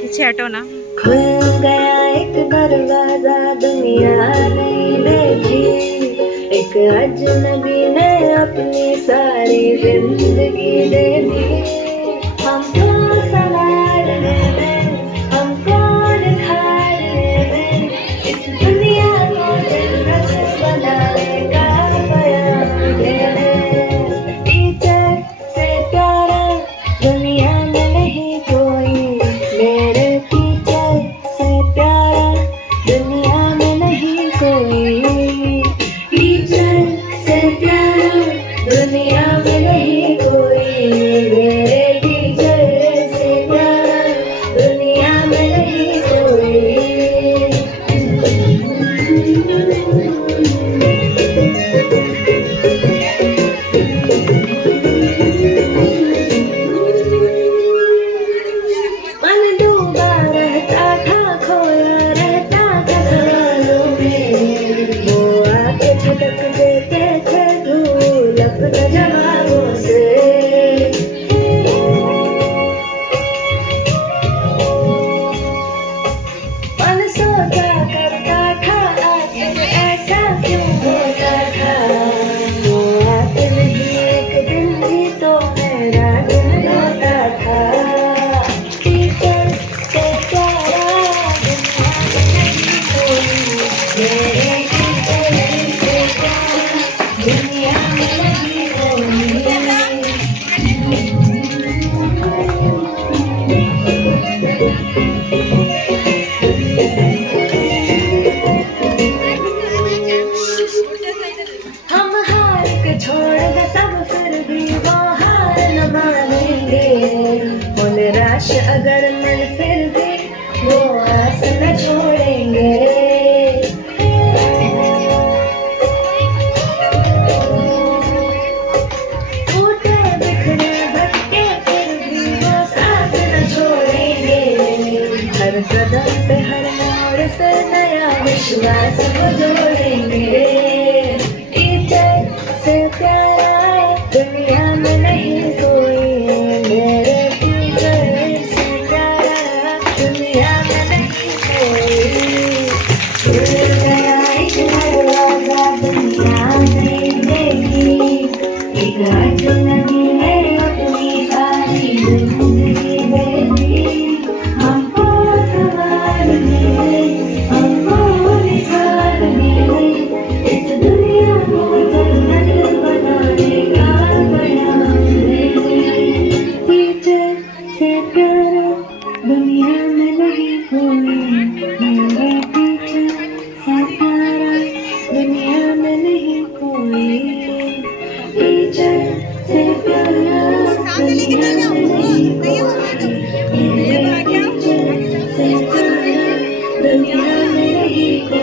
पीछे हटो ना। खुल गया एक दरवाजा, दुनिया नहीं देखी, एक अजनबी ने अपनी सारी जिंदगी दे दी। हमको संभालने में, हमको निखारने में, इस दुनिया को जन्नत बनाने का बयान दे। टीचर से प्यारा दुनिया में नहीं कोई, मेरे टीचर से प्यारा दुनिया में नहीं कोई। टीचर से प्यारा दुनिया में नहीं कोई, मेरे टीचर से प्यारा दुनिया में नहीं कोई। मन डूबा रहता था, खोया रहता था सवालों में, वो आके झटक देते थे धूल अपने जवाबों से। मन सोचा करता था आखिर ऐसा क्यों होता था, वो आते नहीं एक दिन भी तो मेरा दिल रोता था। टीचर से प्यारा दुनिया में नहीं कोई, मेरे टीचर से प्यारा दुनिया में नहीं कोई। हम हार के छोड़ दे सब, फिर भी वो हार न मानेंगे। वो निराश अगर मन, फिर भी वो आस न छोड़ेंगे। टूटे बिखरे भटके, फिर भी वो साथ न छोड़ेंगे। हर कदम पे हर मोड़ पे नया विश्वास वो जोड़ेंगे। टीचर से प्यारा दुनिया में नहीं कोई, मेरे टीचर से प्यारा दुनिया में नहीं कोई। खुल गया एक दरवाजा, दुनिया नहीं देखी, एक अजनबी ने अपनी सारी जिंदगी दे दी। हमको संभालने में, हमको निखारने में, इस दुनिया को जन्नत बनाने का बयान दे। टीचर से प्यारा दुनिया में नहीं कोई, मेरे टीचर से प्यारा दुनिया में नहीं कोई। टीचर से प्यारा दुनिया में नहीं कोई, मेरे टीचर से प्यारा दुनिया में नहीं कोई।